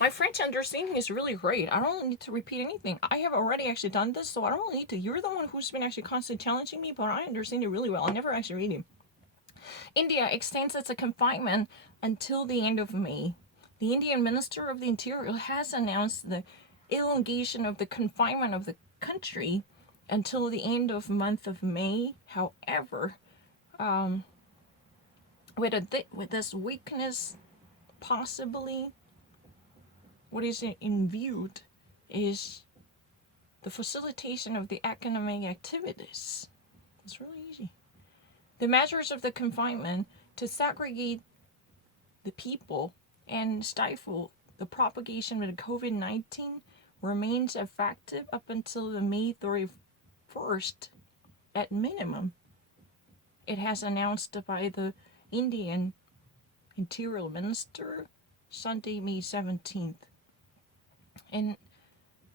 My French understanding is really great. I don't need to repeat anything. I have already actually done this, so I don't really need to. You're the one who's been actually constantly challenging me, but I understand it really well. I never actually read it. India extends its confinement until the end of May. The Indian Minister of the Interior has announced the elongation of the confinement of the country until the end of month of May. However, with this weakness, possibly what is in view is the facilitation of the economic activities. It's really easy. The measures of the confinement to segregate the people and stifle the propagation of COVID-19 remains effective up until the May 31st at minimum. It has announced by the Indian Interior Minister Sunday, May 17th. In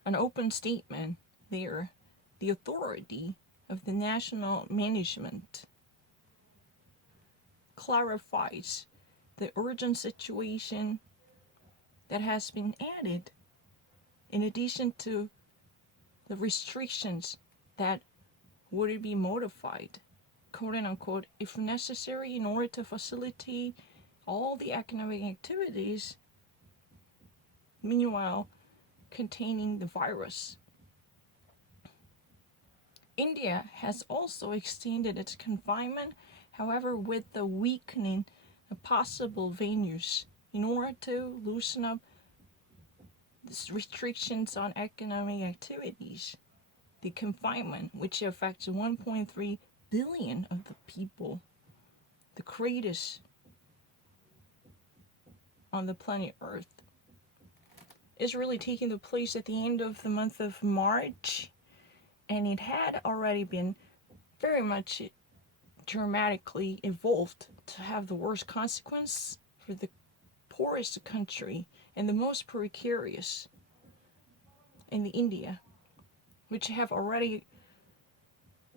an open statement there, the authority of the national management clarifies the urgent situation that has been added in addition to the restrictions that would be modified, quote unquote, if necessary in order to facilitate all the economic activities, meanwhile containing the virus. India has also extended its confinement, however, with the weakening of possible venues in order to loosen up the restrictions on economic activities. The confinement, which affects 1.3 billion of the people, the greatest on the planet Earth, is really taking the place at the end of the month of March, and it had already been very much dramatically evolved to have the worst consequence for the poorest country and the most precarious in the India, which have already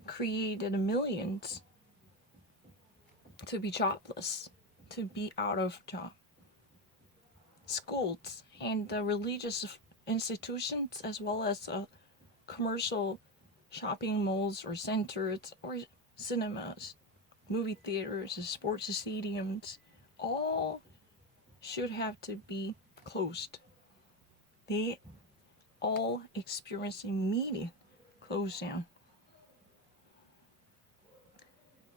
created millions to be jobless, to be out of job. Schools and the religious institutions, as well as commercial shopping malls or centers or cinemas, movie theaters, sports stadiums, all should have to be closed. They all experience immediate close down.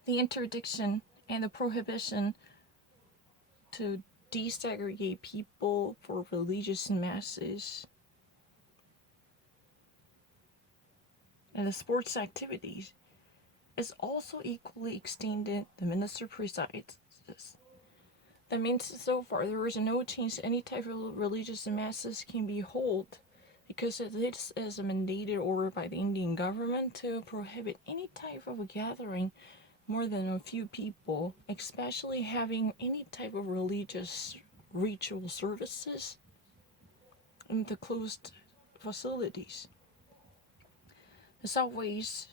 The interdiction and the prohibition to desegregate people for religious masses and the sports activities is also equally extended. The minister presides this. That means so far there is no change to any type of religious masses can be held, because this is a mandated order by the Indian government to prohibit any type of a gathering more than a few people, especially having any type of religious ritual services in the closed facilities. The subways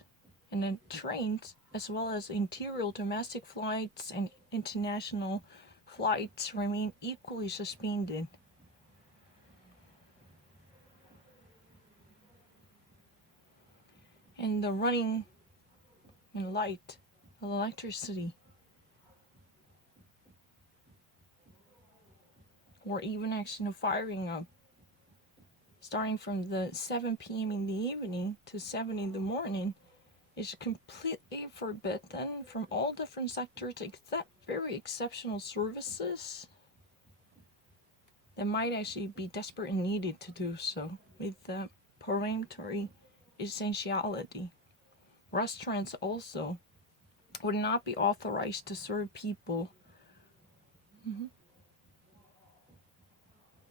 and the trains, as well as interior domestic flights and international flights, remain equally suspended. And the running and light, electricity, or even actually firing up, starting from the 7 p.m. in the evening to 7 in the morning, is completely forbidden from all different sectors except very exceptional services that might actually be desperate and needed to do so with the peremptory essentiality. Restaurants also would not be authorized to serve people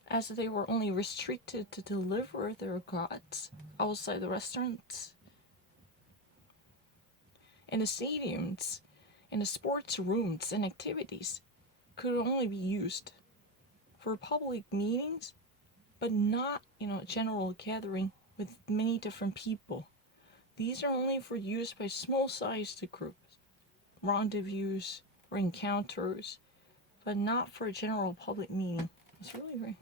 as they were only restricted to deliver their goods outside the restaurants. And the stadiums and the sports rooms and activities could only be used for public meetings, but not, general gathering with many different people. These are only for use by small-sized groups, rendezvous or encounters, but not for a general public meeting. It's really great.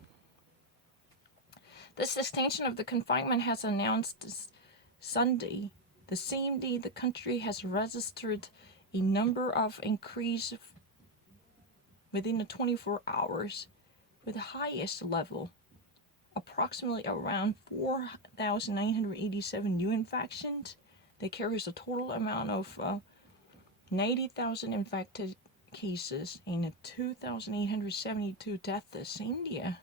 This extension of the confinement has announced this Sunday, the same day the country has registered a number of increase within the 24 hours, with the highest level, approximately around 4,987 new infections. That carries a total amount of 90,000 infected cases and 2,872 deaths in India.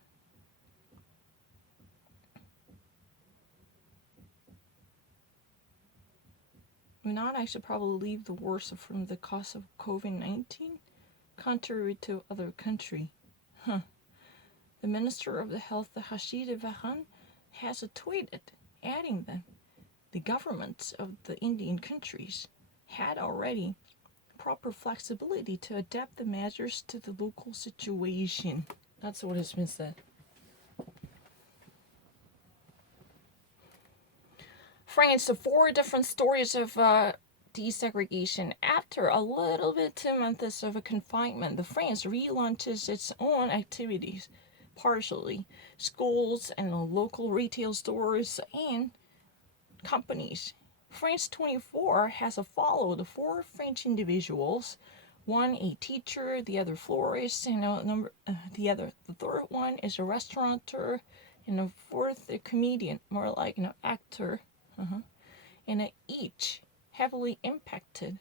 We not actually probably leave the worst from the cause of COVID-19, contrary to other country. The Minister of the Health, Harshita Vahan, has tweeted, adding that the governments of the Indian countries had already proper flexibility to adapt the measures to the local situation. That's what has been said. France, the 4 different stories of desegregation. After a little bit 2 months of a confinement, the France relaunches its own activities, partially. Schools and local retail stores and companies. France 24 has followed 4 French individuals, one a teacher, the other florist, and the third one is a restaurateur, and the fourth a comedian, more like an actor. And each heavily impacted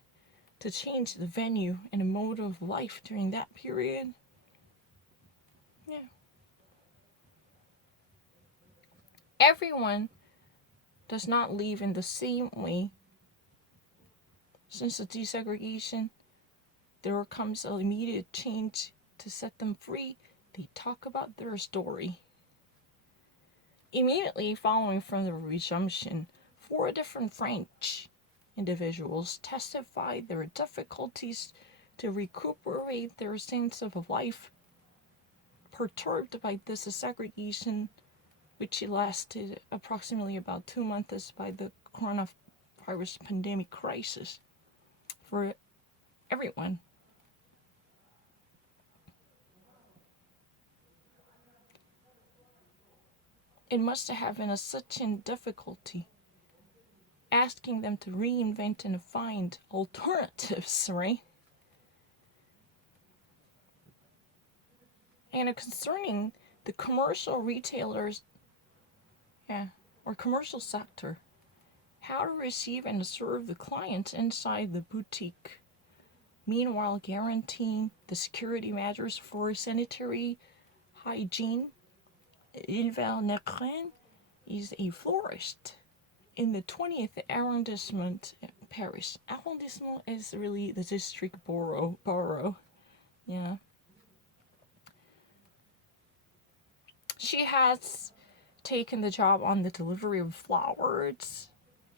to change the venue and the mode of life during that period. Yeah. Everyone does not live in the same way. Since the desegregation, there comes an immediate change to set them free. They talk about their story. Immediately following from the resumption, 4 different French individuals testified their difficulties to recuperate their sense of life, perturbed by this segregation, which lasted approximately about 2 months by the coronavirus pandemic crisis for everyone. It must have been such a difficulty asking them to reinvent and find alternatives, right? And concerning the commercial retailers, or commercial sector, how to receive and serve the clients inside the boutique, meanwhile guaranteeing the security measures for sanitary hygiene. Yves Necrin is a florist in the 20th arrondissement in Paris. Arrondissement is really the district borough. Yeah. She has taken the job on the delivery of flowers,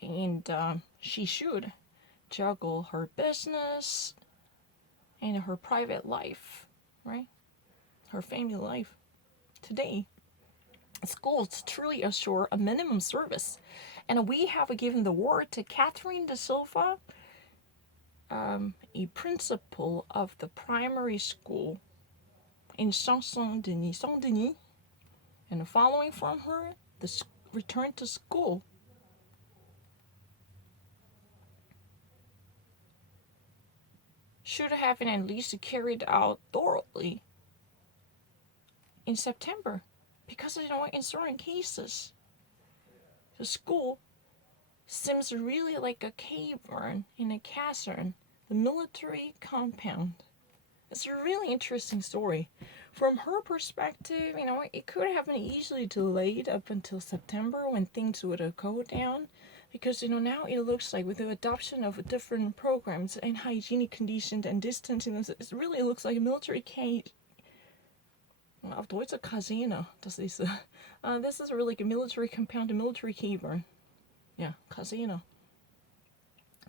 and she should juggle her business and her private life, right? Her family life. Today, schools truly assure a minimum service. And we have given the word to Catherine De Silva, a principal of the primary school in Saint-Denis. And following from her, the return to school. Should have been at least carried out thoroughly in September, because in certain cases, the school seems really like a cavern in a caserne, the military compound. It's a really interesting story. From her perspective, it could have been easily delayed up until September when things would go down. Because, now it looks like with the adoption of different programs and hygienic conditions and distancing, it really looks like a military cage. Auf Deutsch Kaserne, das ist. This is really like a military compound, a military cavern. Yeah, Kaserne.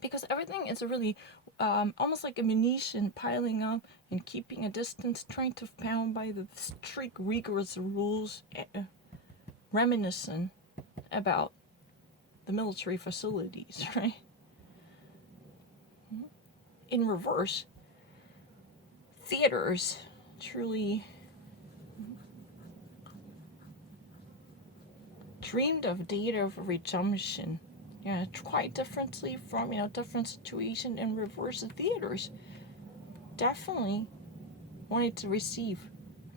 Because everything is really almost like a munition piling up and keeping a distance, trying to pound by the strict, rigorous rules reminiscent about the military facilities, right? In reverse, theaters truly dreamed of date of resumption. Yeah, quite differently from, different situation in reverse theaters. Definitely wanted to receive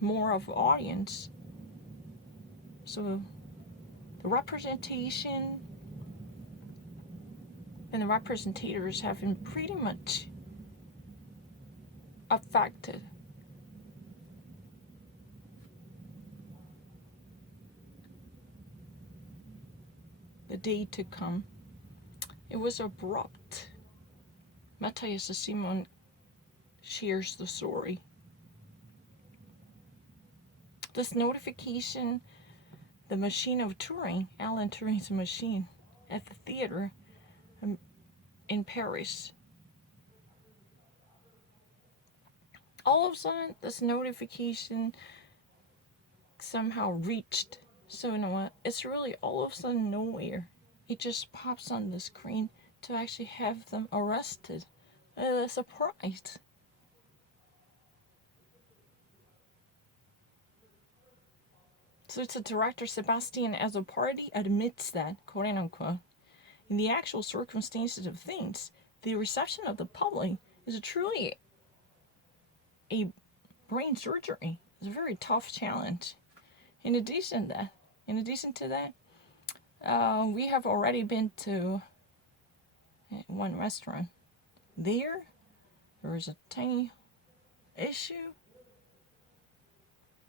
more of audience. So the representation and the representators have been pretty much affected. The day to come. It was abrupt. Matthias Simon shares the story. This notification, the machine of Turing, Alan Turing's machine, at the theater in Paris. All of a sudden, this notification somehow reached. So you know what? It's really all of a sudden nowhere. It just pops on the screen to actually have them arrested. A surprise. So it's a director, Sebastian Azzopardi, admits that, quote unquote, in the actual circumstances of things, the reception of the public is truly a brain surgery. It's a very tough challenge. In addition to that, we have already been to one restaurant. There was a tiny issue,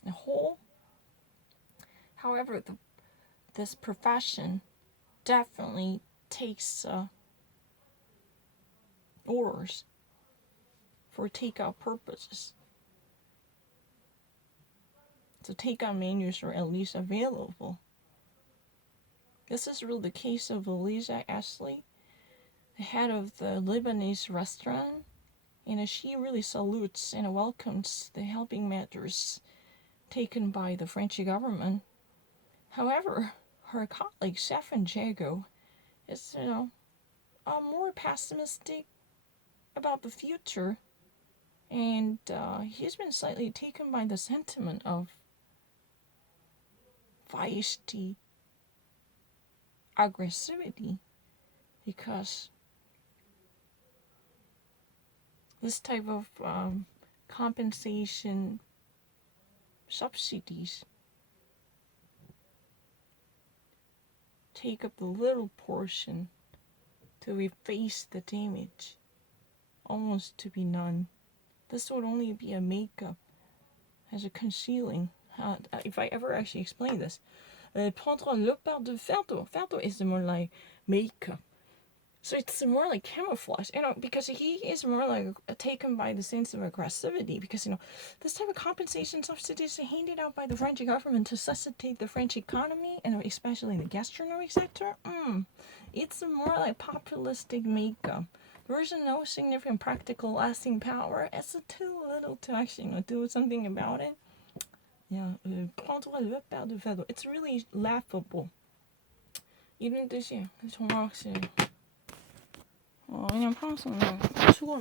a hole. However, this profession definitely takes orders for takeout purposes. So takeout menus are at least available. This is really the case of Eliza Ashley, the head of the Lebanese restaurant, and she really salutes and welcomes the helping measures taken by the French government. However, her colleague Stefan Jago is, more pessimistic about the future, and he's been slightly taken by the sentiment of feisty aggressivity, because this type of compensation subsidies take up the little portion to efface the damage, almost to be none. This would only be a makeup, as a concealing. If I ever actually explain this, prendre le part de fardeau. Fardeau is more like makeup. So it's more like camouflage, because he is more like taken by the sense of aggressivity, because, this type of compensation subsidies are handed out by the French government to suscitate the French economy, and especially the gastronomic sector. It's more like populistic makeup. There is no significant practical lasting power. It's too little to actually do something about it. Yeah, prendre le part de fardeau. It's really laughable. 이런 뜻이에요. 정말 확실해요. 그냥 프랑스어는 수고